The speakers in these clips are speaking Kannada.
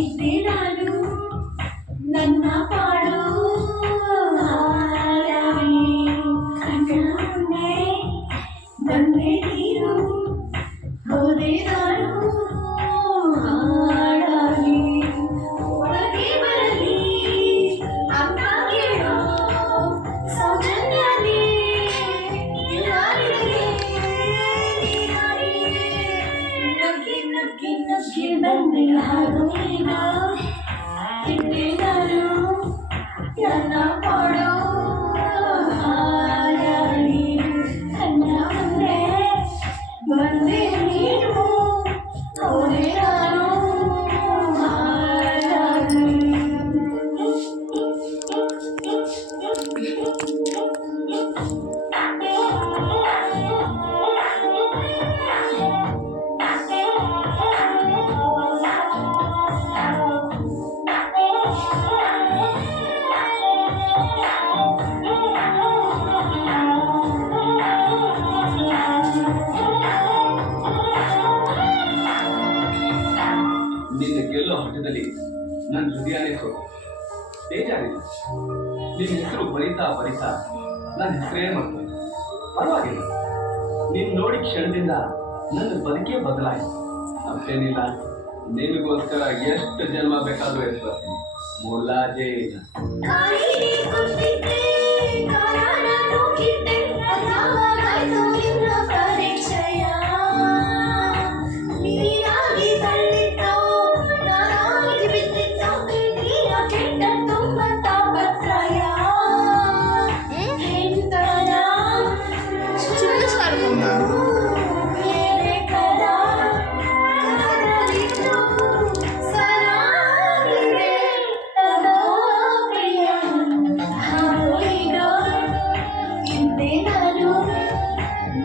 ಇದ್ದೆ ನಾನು ನನ್ನ ಪಾಡು ಕಣ್ಣೆ ಬಂದೆ ನೀರು ಹೋದೆ ನಾನು ಹಾಡಾಗಿ ಒಳಗೆ ಬರಲಿ ಅಮ್ಮ ಕೇಳೋ ಸೌಜನ್ಯನೇ ನಗ್ಗಿ ನಗ್ಗಿ ನಗ್ಗಿ ಬಂದೆ ಹಾಡು ಈಗ ಇದ್ದೆ ನಾನು ನನ್ನ ಪಾಡು ಹಾಡಾಗಿ ಕಣ್ಣ ಮುಂದೆ ಬಂದೆ ನೀನು ಹೋದೆ ನಾನು ಹಾಡಾಗಿ ನಿನ್ನ ಗೆಲ್ಲೋ ಹಠದಲ್ಲಿ ನನ್ನ ಹೃದಯನೇ ಸೋತು ಬೇಜಾರಿಲ್ಲ. ನಿನ್ನ ಹೆಸರು ಬರಿತಾ ನನ್ನ ಹೆಸರೇ ಮರ್ತು ಪರವಾಗಿಲ್ಲ. ನೀನು ನೋಡಿ ಕ್ಷಣದಿಂದ ನನ್ನ ಬದುಕೇ ಬದಲಾಯಿತು. ಮತ್ತೇನಿಲ್ಲ, ನಿನಗೋಸ್ಕರ ಎಷ್ಟು ಜನ್ಮ ಬೇಕಾದರೂ ಎತ್ಬರ್ತೀನಿ, ಮುಲಾಜೇ ಇಲ್ಲ.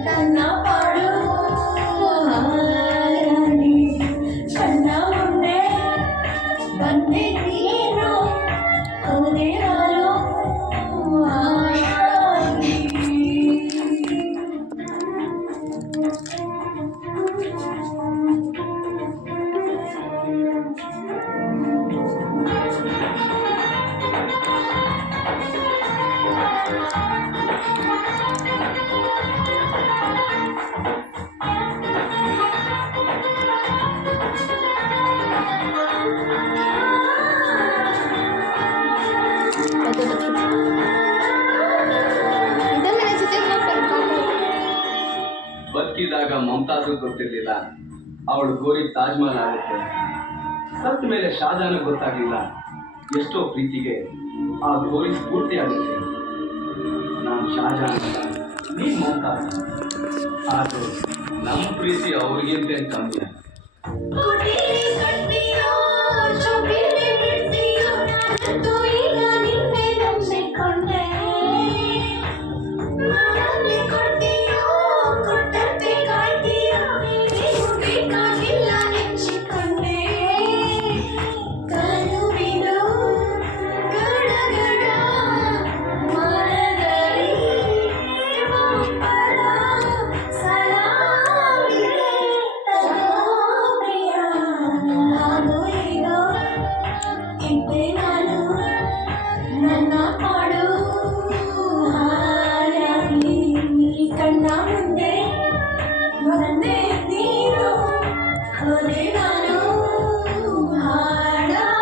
ನನ್ನ ಪಾಡು ಹಾಡಾಗಿ ಕಣ್ಣ ಮುಂದೆ ಬಂದೆ ನೀನು ಹೋದೆ ನಾನು ಹಾಡಾಗಿ. ಬದುಕಿದಾಗ ಮಮತಾಜು ಗೊತ್ತಿರಲಿಲ್ಲ ಅವಳು ಗೋರಿ ತಾಜ್ ಮಹಲ್ ಆಗುತ್ತೆ. ಸತ್ತ ಮೇಲೆ ಶಾಜಾನ ಗೊತ್ತಾಗಲಿಲ್ಲ ಎಷ್ಟೋ ಪ್ರೀತಿಗೆ ಆ ಗೋರಿ ಸ್ಫೂರ್ತಿ ಆಗುತ್ತೆ. ನಾನು ಶಾಜಾನ್ ಅಲ್ಲ, ನೀನು ಮಮತಾಜ್. ಆದರೂ ನಮ್ಮ ಪ್ರೀತಿ ಅವ್ರಿಗಿಂತ ಕಮ್ಮಿ. ನನ್ನ ಪಾಡು ಹಾಡಾಗಿ ಕಣ್ಣ ಮುಂದೆ ಬಂದೆ ನೀನು ಹೋದೆ